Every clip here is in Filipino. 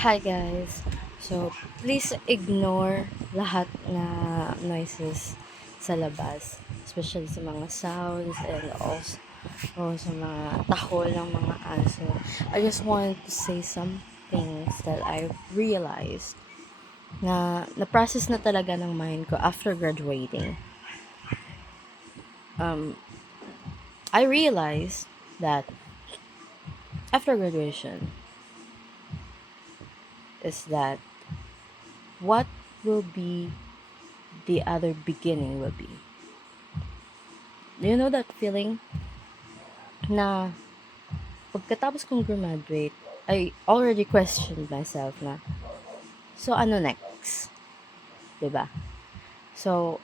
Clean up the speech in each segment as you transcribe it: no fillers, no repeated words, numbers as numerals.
Hi guys. So, please ignore lahat na noises sa labas, especially sa mga sounds and also sa mga tahol ng mga aso. I just wanted to say some things that I realized na-process na talaga ng mind ko after graduating. I realized that after graduation is that what will be the other beginning will be. Do you know that feeling na pagkatapos kong graduate, I already questioned myself na, so ano next? 'Di ba? So,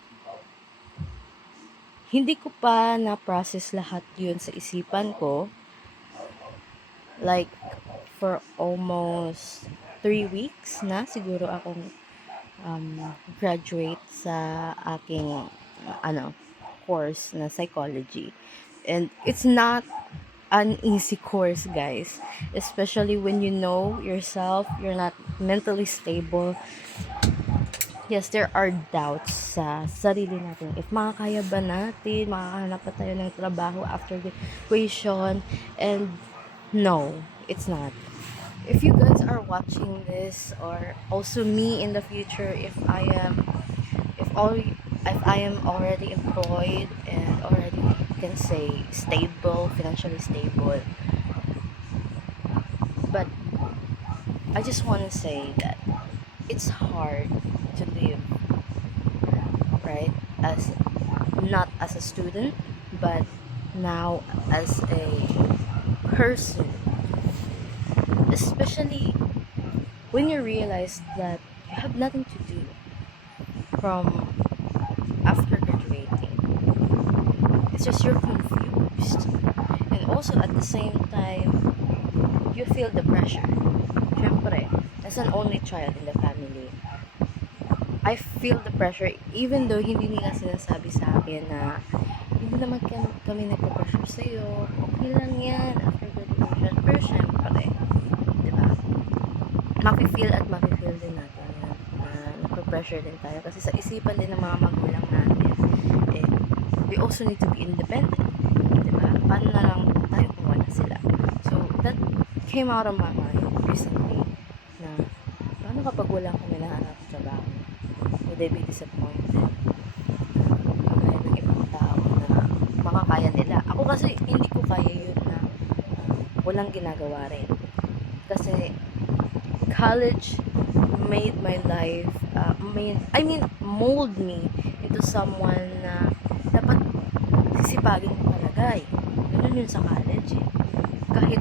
hindi ko pa na-process lahat yun sa isipan ko. Like, for almost 3 weeks na siguro akong graduate sa aking course na psychology. And it's not an easy course, guys. Especially when you know yourself, you're not mentally stable. Yes, there are doubts sa sarili natin. If makakaya ba natin, makakahanap pa tayo ng trabaho after graduation. And no, it's not. If you guys are watching this, or also me in the future, if I am already employed and already can say stable, financially stable, but I just want to say that it's hard to live, right? As not as a student, but now as a person, especially when you realize that you have nothing to do from after graduating. It's just you're confused, and also at the same time you feel the pressure. Syempre, as an only child in the family, I feel the pressure even though hindi nila sinasabi sa akin na hindi naman kami nagpa-pressure sa'yo, okay lang yan after graduation. Pero syempre, di ba? Mafe-feel din natin yan na nagpa-pressure din tayo kasi sa isipan din ng mga magulang natin, eh, we also need to be independent. Di ba? Paano na lang tayo kung wala sila? So, that came out of my mind recently na paano kapag wala kami nahanap trabaho? Would they be disappointed? Kagaya ng ibang tao na makakaya nila. Ako kasi hindi ko kaya yun na walang ginagawa rin. Kasi college made my life, mold me into someone na dapat sisipagin mo talaga eh. Ganun yun sa college eh. Kahit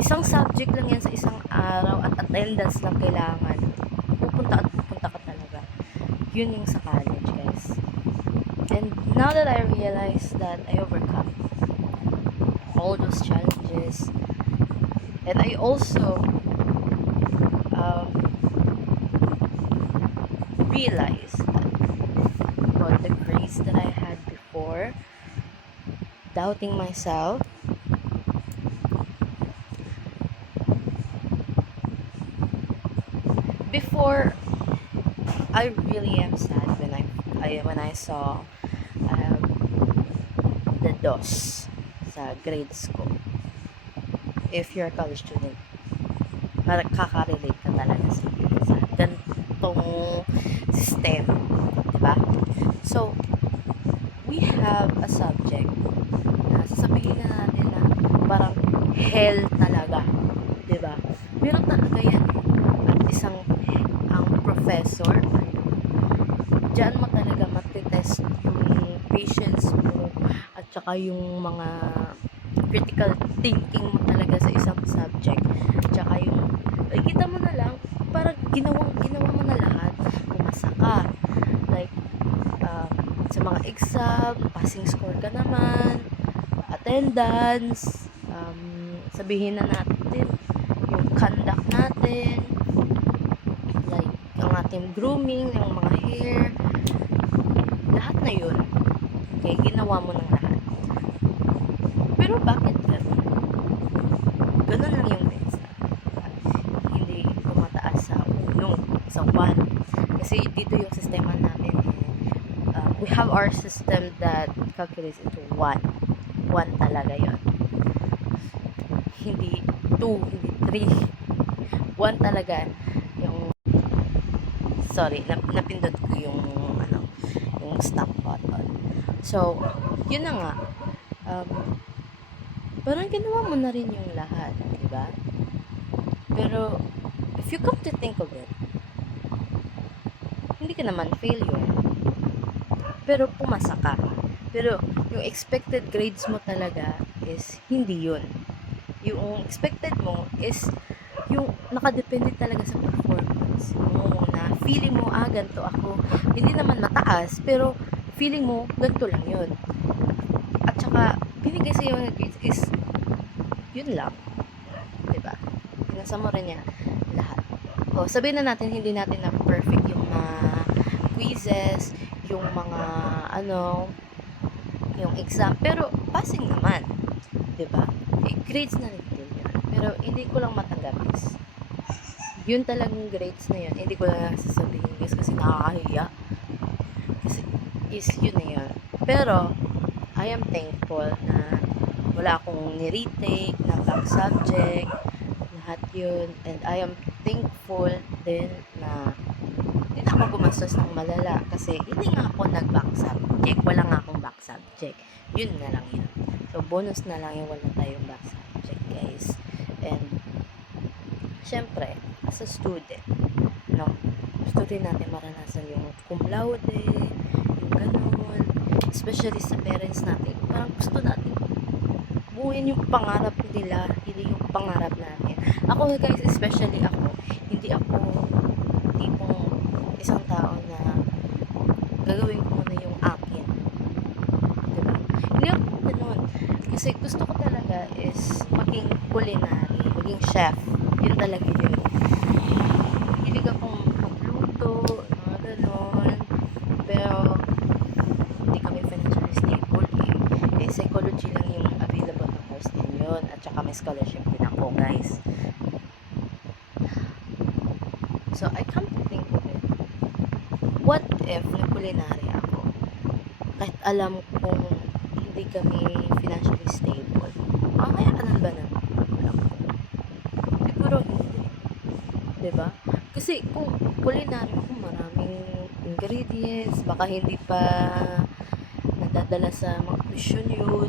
isang subject lang yan sa isang araw at attendance lang kailangan, pupunta ka talaga. Yun yung sa college, guys. And now that I realize that I overcome all those challenges, and I also realized about the grace that I had before, doubting myself, before I really am sad when I saw the DOS sa grade school. If you're a college student, nakaka-relate ka talaga sa ganitong system, di ba? So, we have a subject na sasabihin na natin na parang hell talaga, di ba? Meron talaga yan. At ang professor, diyan mo talaga matitest yung patience mo at saka yung mga critical thinking mo talaga sa isang subject. Tsaka yung, ay, kita mo na lang, parang ginawa mo na lahat. Pumasa ka. Like, sa mga exam, passing score ka naman, attendance, sabihin na natin, yung conduct natin, like, ang ating grooming, yung mga hair, lahat na yun. Okay, ginawa mo ng lahat. Pero bakit ganun? Ganun lang yung grades natin. Hindi tumataas sa 1. Kasi dito yung sistema namin we have our system that calculates into 1. 1 talaga yon. Hindi 2, hindi 3. 1 talaga yung sorry, napindot ko yung yung stop button. So, yun na nga. Parang ginawa mo na rin yung lahat, di ba? Pero, if you come to think of it, hindi ka naman failure. Pero pumasa ka. Pero yung expected grades mo talaga is hindi yun. Yung expected mo is yung nakadepende talaga sa performance mo na feeling mo, ganito ako. Hindi naman mataas, pero feeling mo, ganito lang yun. At saka, binigay sa iyo ng grades is yun lang. Diba? Pinasa mo rin niya lahat. O, sabihin na natin, hindi natin na perfect yung mga quizzes, yung mga yung exam, pero passing naman, 'di ba? Grades na rin din yun. Pero hindi ko lang matanggap is yun talagang grades na yun. Hindi ko lang sasabihin guys kasi nakakahiya. Kasi is yun na yun. Pero I am thankful na wala akong ni-retake na back subject, lahat yun. And I am thankful din na hindi na ako gumastos ng malala kasi hindi nga ako nag-back subject. Wala nga akong back subject. Yun na lang yun. So, bonus na lang yung wala tayong back subject, guys. And, syempre, as a student, no, gusto rin natin maranasan yung cum laude, yung ganun. Especially sa parents natin. Parang gusto natin buuin yung pangarap nila, hindi yung pangarap natin. Ako, guys, especially ako, hindi ako tipong isang tao na gagawin ko muna yung akin. Diba? Hindi ako ganun. Kasi gusto ko talaga is maging culinary, maging chef. Yun talaga yun. Hilig akong magluto, mga ganun. Pero, hindi kami financially stable psychology lang yung available na course din yun. At saka may scholarship din ako, guys. So, I come to think of it. What if nag-culinary ako? Kahit alam kong hindi kami financially stable. Kakayanan ba naman? Alam ko. Siguro hindi. Diba? Kasi kung culinary ko, maraming ingredients, baka hindi pa nadadala sa mga tuition yun,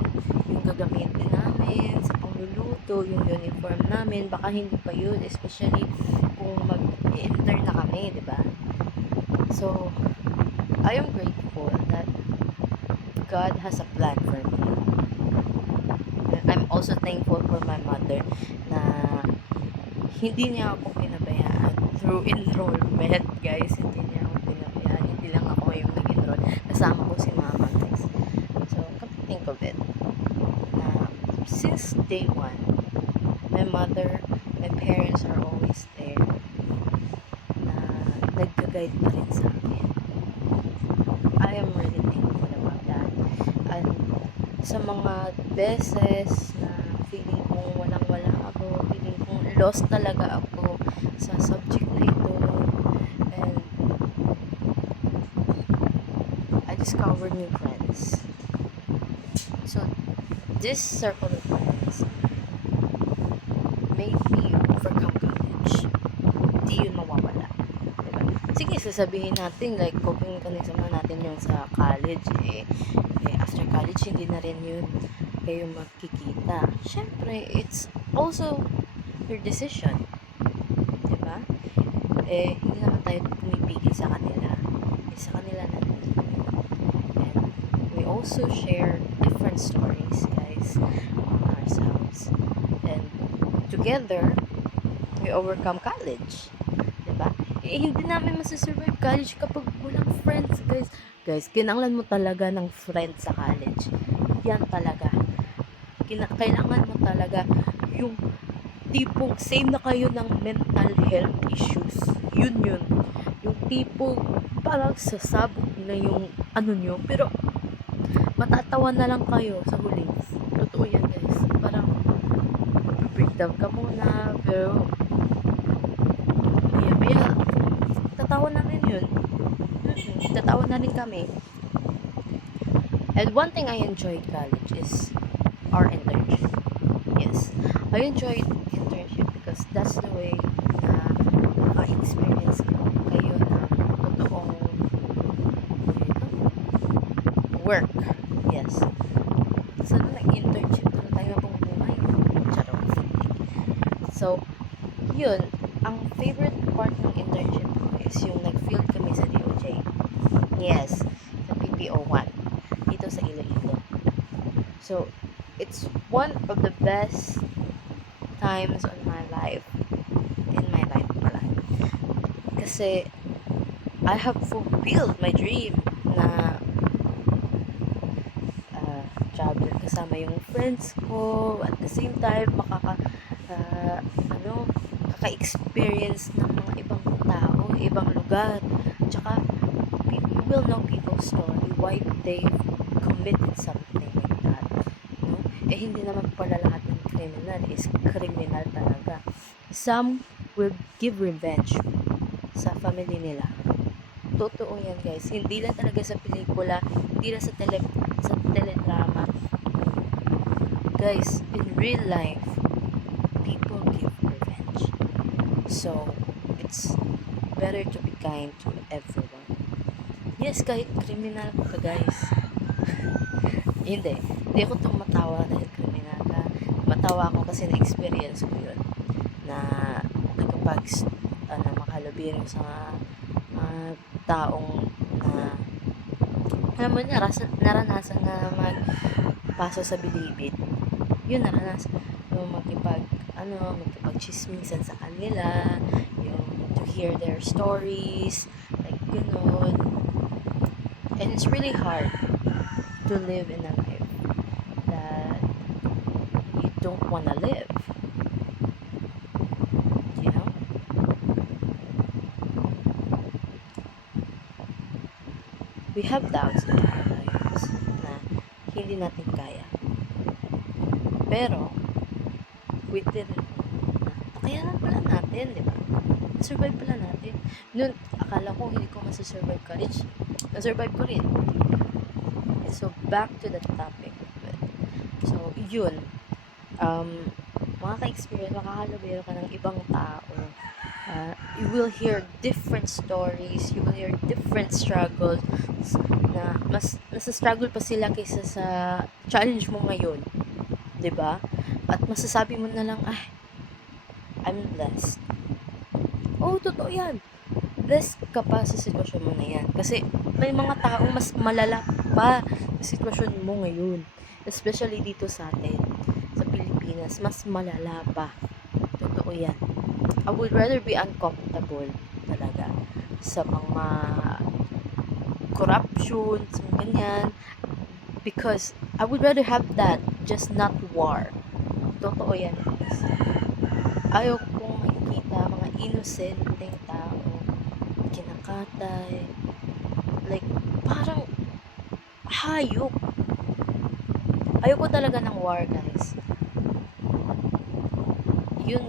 yung gagamitin namin sa pangluluto, yung uniform namin, baka hindi pa yun, especially kung mag-intern na kami, di ba? So, I am grateful that God has a plan for me. I'm also thankful for my mother na hindi niya ako pinabayaan through enrollment, guys. Hindi niya ako pinabayaan. Hindi lang ako yung nag-enroll. Kasama ko si mama, guys. So, come to think of it, na since day one, my mother, my parents are always there na nagka-guide pa rin sa akin. I am really thankful about that. And sa mga beses na feeling kong walang-wala ako, feeling kong lost talaga ako sa subject na ito, and I discovered new friends. So, this circle of friends made me overcome college. Di yun mawawala. Diba? Sige, sasabihin natin, like, coping mechanism na natin yung sa college, after college, hindi na rin yun kayo magkikita. Siyempre, it's also your decision. Diba? Hindi naman tayo pumipigil sa kanila. Sa kanila na rin. And we also share different stories, guys, on ourselves. And together, we overcome college. Diba? Hindi namin masusurvive college kapag walang friends, guys. Guys, kinanglan mo talaga ng friends sa college. Yan talaga. Kailangan mo talaga yung tipong same na kayo ng mental health issues. Yun. Yung tipong parang sasabog na yung nyo. Pero matatawa na lang kayo sa huli. Totoo yan, guys. Parang breakdown ka muna. Pero maya tatawa na rin kami. And one thing I enjoyed college is our internship. Yes, I enjoyed internship because that's the way na maka-experience kayo ng totoong work. Yes. Sana nag-internship na tayo pang buhay. Charot. So, yun, ang favorite part ng internship ko is yung nag-field kami sa DOJ. Yes, sa PPO1. Dito sa Iloilo. So, it's one of the best times on my life. In my life pala. Kasi, I have fulfilled my dream na travel kasama yung friends ko. At the same time, kaka-experience ng mga ibang tao, ibang lugar. Tsaka, you will know people's story, why they committed something like that. No? Eh, hindi naman pala lahat ng criminal is criminal talaga. Some will give revenge sa family nila. Totoo yan, guys. Hindi lang talaga sa pelikula, hindi lang sa teledrama. Guys, in real life, people give revenge. So, it's better to be kind to everyone. Yes, kahit criminal ka, guys. Hindi ako tumatawa dahil criminal ka. Matawa ako kasi na-experience ko yun. Na makalubiro sa taong na alam mo, naranasan na magpaso sa bilibid. Yun, naranasan yung magkipag-chismisan sa kanila, yung to hear their stories, like gano'n. And it's really hard to live in a life that you don't wanna live. You know? We have doubts in our lives na hindi natin kaya. Pero, we didn't. Nakayanan pala natin, di ba? Survive pala natin. Noon, akala ko hindi ko masusurvive college. Na-survive ko rin. So, back to the topic. So, yun. Makaka-experience, makakalabero ka ng ibang tao. You will hear different stories, you will hear different struggles na mas nasa-struggle pa sila kaysa sa challenge mo ngayon. 'Di ba? At masasabi mo na lang, I'm blessed. Oh, totoo yan. Blessed ka pa sa sitwasyon mo na yan. Kasi may mga taong mas malala pa sa sitwasyon mo ngayon. Especially dito sa atin, sa Pilipinas, mas malala pa. Totoo yan. I would rather be uncomfortable talaga sa mga corruption, sa mga ganyan. Because I would rather have that, just not war. Totoo yan. Ayaw kong makikita mga innocenteng tao kinakatay. Like, parang hayop. Ayaw ko talaga ng war, guys. Yun.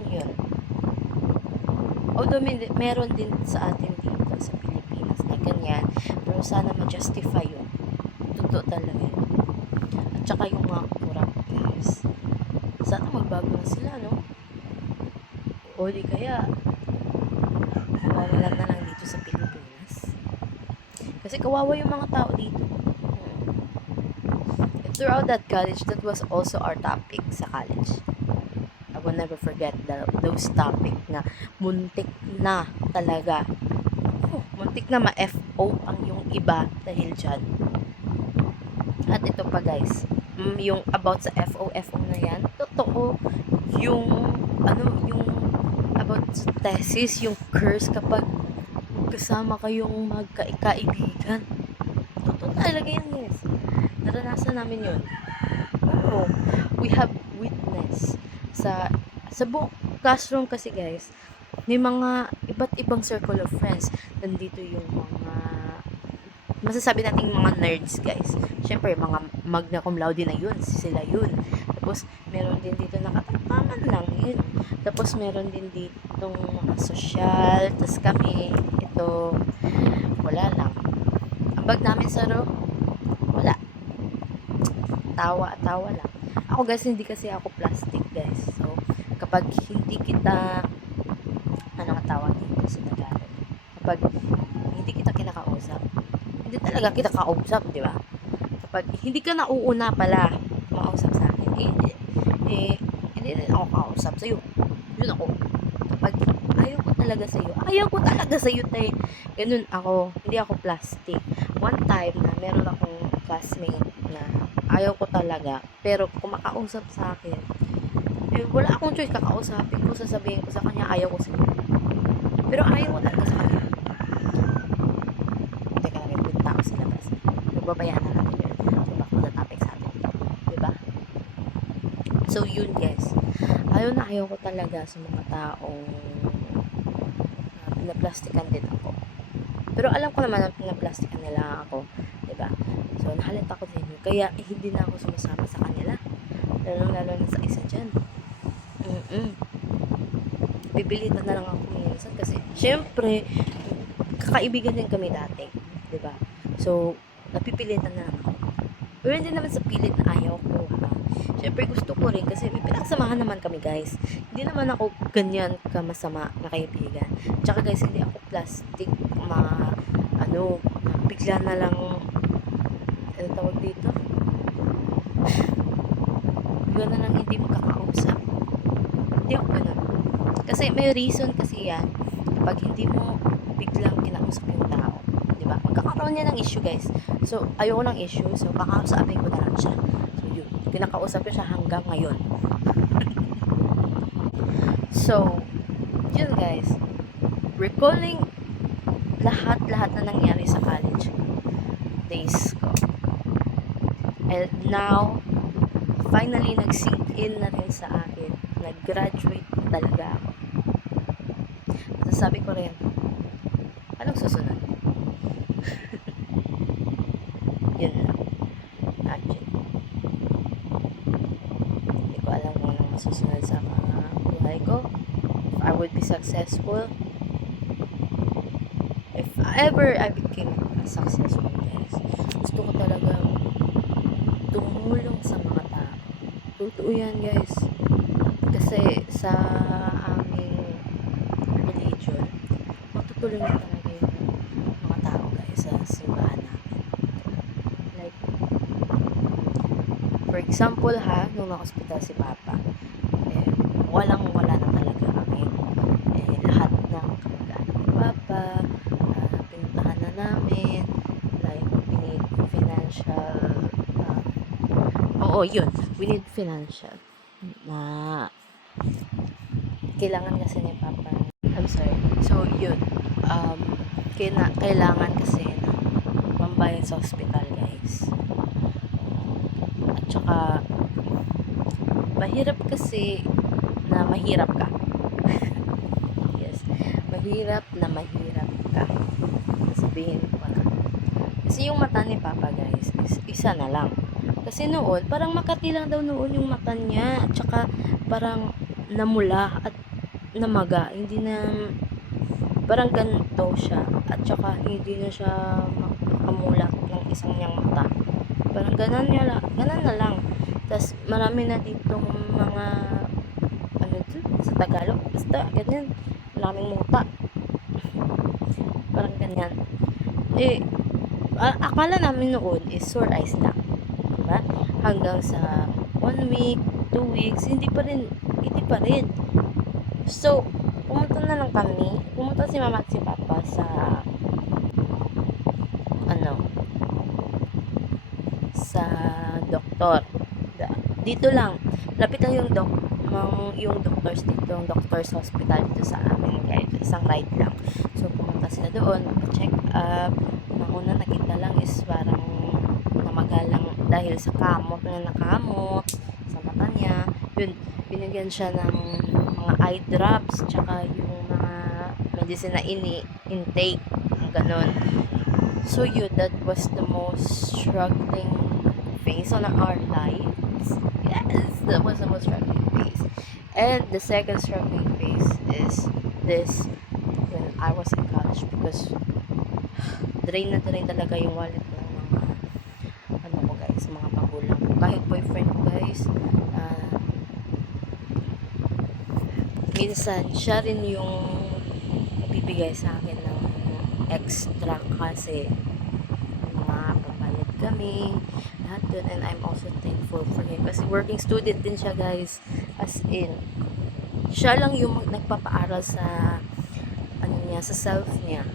Although meron din sa atin dito sa Pilipinas na ganyan, pero sana ma-justify yun. Totoo talaga yun. At saka yung mga corrupt, guys. Sana magbago na sila, no? O di kaya, mawawalan na lang dito sa Pilipinas. Kasi kawawa yung mga tao dito. And throughout that college, that was also our topic sa college. I will never forget those topic na muntik na talaga. Muntik na ma-FO ang yung iba dahil dyan. At ito pa, guys, yung about sa FO na yan, totoo yung about sa thesis, yung curse kapag kasama kayong magkaibigan. Totoo talaga yan, guys. Naranasan namin yun. Oo, we have witness sa buong classroom kasi, guys, may mga iba't ibang circle of friends. Nandito yung mga masasabi nating mga nerds, guys. Siyempre, mga magna cum laude na yun. Sila yun. Tapos, meron din dito nakatapaman lang yun. Tapos, meron din dito mga social. Tapos kami, ito, wala lang. bag namin sa room, wala. Tawa at tawa lang. Ako guys, hindi kasi ako plastic guys. So, kapag hindi kita, ano nga tawag dito sa Tagalog? Kapag hindi kita kinakausap, hindi talaga kita kausap, di ba? Kapag hindi ka nauuna pala kumausap sa akin, hindi rin ako kausap sa'yo. Yun ako. Kapag ayaw ko talaga sa'yo, tay. Ganun ako. Hindi ako plastic. One time na meron akong classmate na ayaw ko talaga, pero kumakausap sa akin, wala akong choice, kakausapin ko, sasabihin ko sa kanya, ayaw ko sa'yo. Pero ayaw ko talaga sa kanya. Teka lang, punta ako sa labas. Nagbabayaan na natin yun. So, back to the topic sa atin. Diba? So, yun guys. Ayaw ko talaga sa mga taong pinaplastikan din ako. Pero alam ko naman na pinaplastikan nila ako. Diba? So, nahalata ko din yun. Kaya, hindi na ako sumasama sa kanila. Lalo na sa isa dyan. Pipilitan na lang ako minsan kasi, syempre, kakaibigan din kami dati. Diba? So, napipilitan na lang ako. Pero hindi naman sa pilit na ayaw ko. Syempre, gusto ko rin kasi may pinagsamahan naman kami, guys. Hindi naman ako ganyan kamasama na kaibigan. Tsaka, guys, hindi ako plastic bigla na lang, ano tawag dito? Bigla na lang hindi magkakausap. Hindi ako ganun. Kasi may reason kasi yan kapag hindi mo biglang kinausap yung tao. Diba? Magkakaroon niya ng issue, guys. So, ayoko ng issue. So, kakausapin ko na lang siya. So, yun. Kinakausap ko siya hanggang ngayon. So, yun, guys. Recalling lahat na nangyari sa college days ko. And now, finally, nag-sink in na rin sa akin. Nag-graduate talaga ako. At sabi ko rin, anong susunod? Yun lang. Actually. Hindi ko alam kung anong masusunod sa mga buhay ko. If I would be successful. If ever I became successful, guys, gusto ko talagang tumulong sa mga tao. Totoo yan, guys. Kasi sa aming religion, matutulungan talaga yung mga tao, guys, sa simbahan namin. Like, for example nung na-hospital si Papa, wala na talaga kami. Lahat ng kamag-anak ni Papa, pinuntahan na namin, like, we need financial, we need financial na kailangan kasi ni Papa. I'm sorry. So, yun. Kailangan kasi na pambayad sa hospital, guys. At saka, mahirap kasi na mahirap ka. Yes. Mahirap ka. Sabihin ko na. Kasi yung mata ni Papa, guys, is isa na lang. Kasi noon, parang makati lang daw noon yung mata niya. At saka, parang namula at namaga. Hindi na, parang ganito siya. At saka, hindi na siya makamulat ng isang niyang mata. Parang ganan na lang. Tapos, marami na ditong mga, sa Tagalog, basta, ganyan. Maraming muta. Parang ganyan. Akala namin noon is sore eyes lang. Diba? Hanggang sa 1 week, 2 weeks, hindi pa rin. So, pumunta si Mama at si Papa sa sa doktor. Dito lang. Lapit lang yung doctors dito, yung doctor's hospital dito sa amin. Kaya isang ride lang. So, pumunta sila doon, mag-check up. Ang una nakita lang is parang namagalang dahil sa kamot na nakamot sa mata niya. Yun, binigyan siya ng mga eye drops, tsaka yung mga medicine na intake, ganon. So yun, that was the most struggling phase on our lives. Yes, that was the most struggling phase. And the second struggling phase is this, when I was in college, because drain talaga yung wallet ng mga ano ko guys, mga magulang ko. Kahit boyfriend ko guys, ah, minsan siya rin yung nagbibigay sa akin ng extra kasi papalit kami lahat dun, and I'm also thankful for him kasi working student din siya guys, as in siya lang yung nagpapaaral sa ano niya, sa self niya,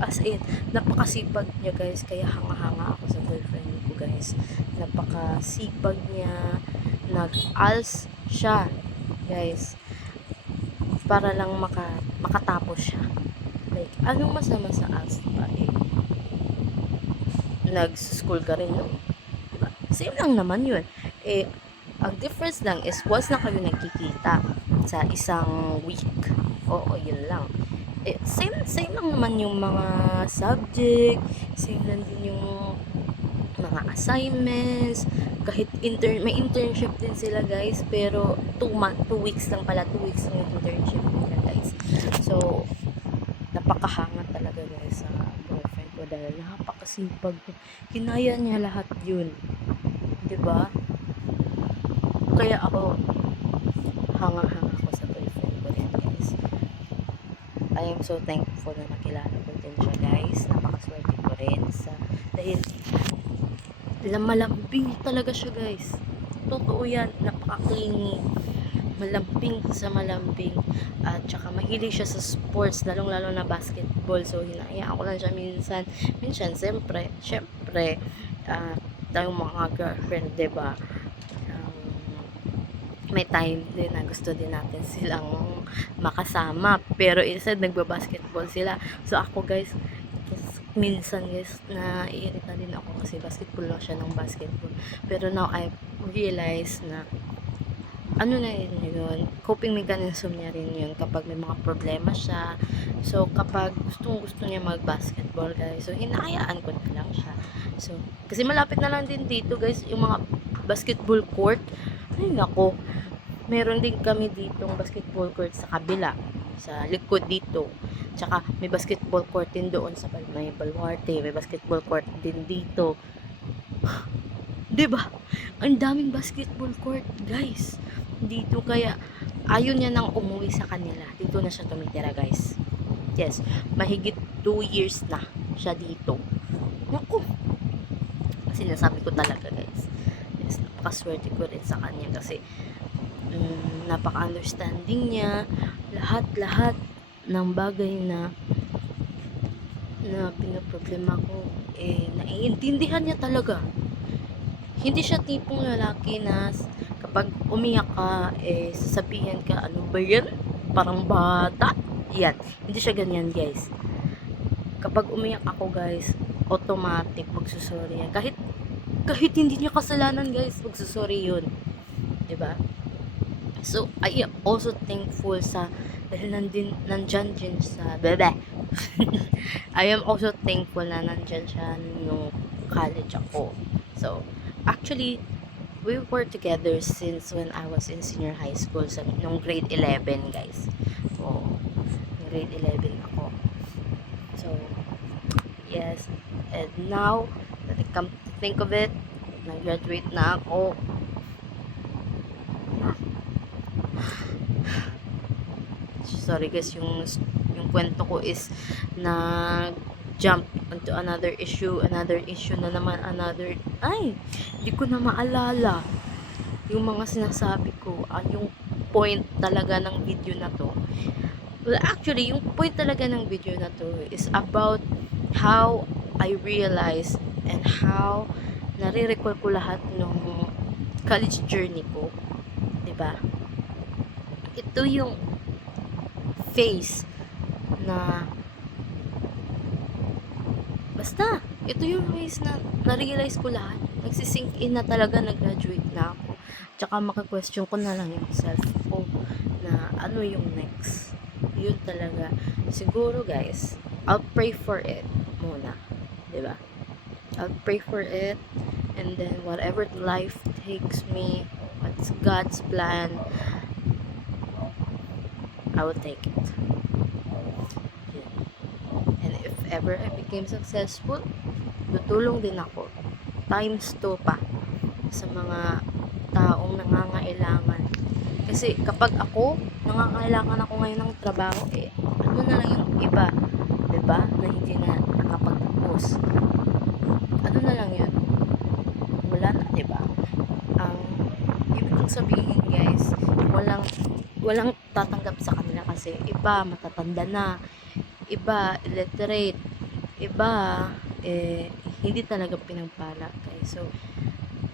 as in napakasipag niya guys, kaya hanga-hanga ako sa boyfriend ko guys. Napakasipag niya, nag-ALS siya guys para lang makatapos siya. Like anong masama sa ALS pa nag-school ka rin, no? Diba? Same lang naman yun. Ang difference lang is once na kayo nagkikita sa isang week. Oo, yun lang. Same lang naman yung mga subject, same lang din yung mga assignments, kahit may internship din sila guys, pero 2 weeks lang pala, 2 weeks lang yung internship nila guys. So, napakahanga talaga guys sa boyfriend ko dahil napakasipag ko. Kinaya niya lahat yun. 'Di ba? Kaya ako, hanga-hanga ko sa boyfriend ko rin guys. I am so thankful na nakilala ko din siya guys. Napakaswerte ko rin dahil malambing talaga siya guys. Totoo yan, napaka-clingy. Malambing sa malambing, at saka mahilig siya sa sports, lalong-lalo na basketball. So hinahayaan ko lang siya minsan syempre tayong mga girlfriend, 'di ba? May time din na gusto din natin silang makasama, pero instead nagba-basketball sila. So ako guys, minsan guys naiirita din ako kasi basketball lang siya ng basketball, pero now I realize na ano na rin yun, coping mechanism niya rin yun kapag may mga problema siya. So, kapag gusto niya mag-basketball guys, so hinahayaan ko na lang siya. So, kasi malapit na lang din dito guys, yung mga basketball court. Ay nako, meron din kami ditong basketball court sa kabila, sa likod dito. Tsaka may basketball court din doon sa may Baluarte, may basketball court din dito. 'Di ba? Ang daming basketball court, guys. Dito kaya ayaw niya nang umuwi sa kanila. Dito na siya tumitira, guys. Yes, mahigit 2 years na siya dito. Naku, sinasabi ko talaga, guys. Yes, napakaswerte ko rin sa kanya kasi napaka-understanding niya. Lahat ng bagay na pinoproblema ko, naiintindihan niya talaga. Hindi siya tipong lalaki na kapag umiyak ka, sasabihin ka, ano ba yan? Parang bata. Yan. Hindi siya ganyan, guys. Kapag umiyak ako, guys, automatic magsusorry yan. Kahit hindi niya kasalanan, guys, magsusorry yun. Diba? So, I am also thankful dahil nandyan din sa, bebe. I am also thankful na nandyan siya nung college ako. So, actually, we were together since when I was in senior high school, nung grade 11, guys. So, grade 11 ako. So, yes. And now, that I come to think of it, nag-graduate na ako. Sorry guys, yung kwento ko is jump onto another issue na naman, hindi ko na maalala yung mga sinasabi ko, yung point talaga ng video na to. Well, actually, yung point talaga ng video na to is about how I realized and how nare-recall ko lahat ng college journey ko, 'di ba? Ito yung phase na basta, ito yung phase na na-realize ko lahat. Nagsisink in na talaga, nag-graduate na ako. Tsaka maka-question ko na lang yung self ko na ano yung next. Yun talaga. Siguro guys, I'll pray for it muna. 'Di ba? I'll pray for it, and then whatever life takes me, what's God's plan, I will take it. And if ever I became successful, tutulong din ako times 2 pa sa mga taong nangangailangan. Kasi kapag ako, nangangailangan ako ngayon ng trabaho, ano na lang yung iba, 'di ba? Na hindi na nakapagtapos. Ano na lang yun? Wala na, 'di ba? Ang ibig kong sabihin, guys, walang walang tatanggap sa kanila kasi iba matatanda na, iba illiterate, iba hindi talaga pinagpala, guys. So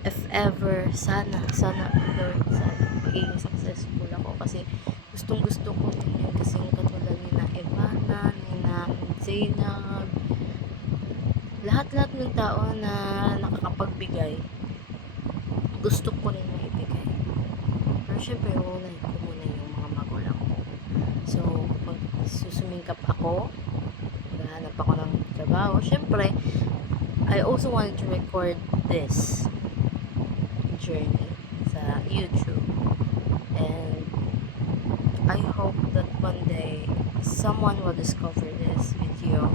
if ever, sana Lord, sana maging successful ako kasi gustong gusto ko din yun kasi katulad ni na Ivana, ni na Zainab, lahat-lahat ng tao na nakakapagbigay, gusto ko rin maibigay. Pero syempre, uunahin ko muna yung mga magulang ko. So, susumingkap ako, maghahanap ako ng trabaho. Syempre, I also wanted to record this journey sa YouTube. And I hope that one day, someone will discover this video.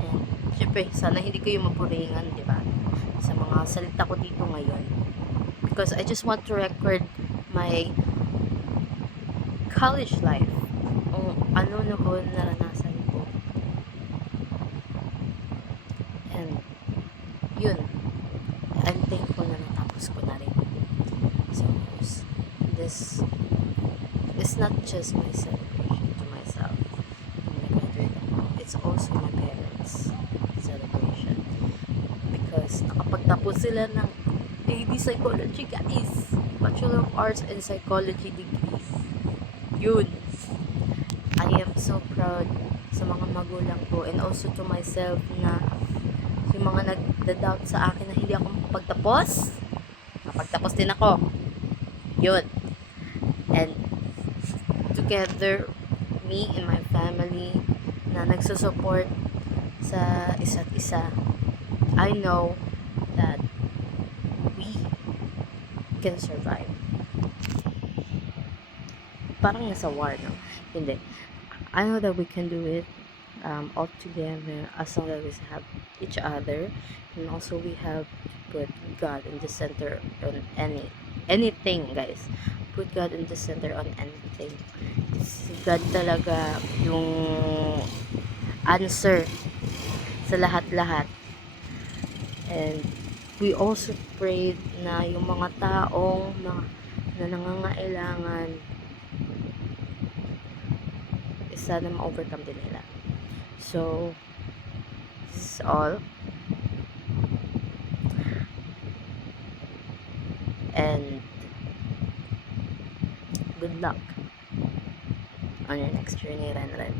And syempre, sana hindi kayo mapuringan, di ba? Sa mga salita ko dito ngayon. Because I just want to record my college life. Kung ano noon naranasan ko. And yun, I'm thankful na natapos ko na rin. So, this is not just my celebration to myself. I'm graduate ako. It's also my parents' celebration. Because nakapagtapos sila ng AD Psychology, guys. Bachelor of Arts in Psychology degree. Yun. I am so proud sa mga magulang ko and also to myself na yung mga nagda-doubt sa akin na hindi ako makapagtapos, nakapagtapos din ako. Yun. And together, me and my family na nagsusupport sa isa't isa, I know that we can survive. Parang nasa war, no? Hindi. I know that we can do it all together as long as we have each other, and also we have to put God in the center on anything, guys. Put God in the center on anything. Si God talaga yung answer sa lahat-lahat. And we also prayed na yung mga taong na nangangailangan sana ma-overcome din nila. So, this is all. And good luck on your next journey, Ren Ren.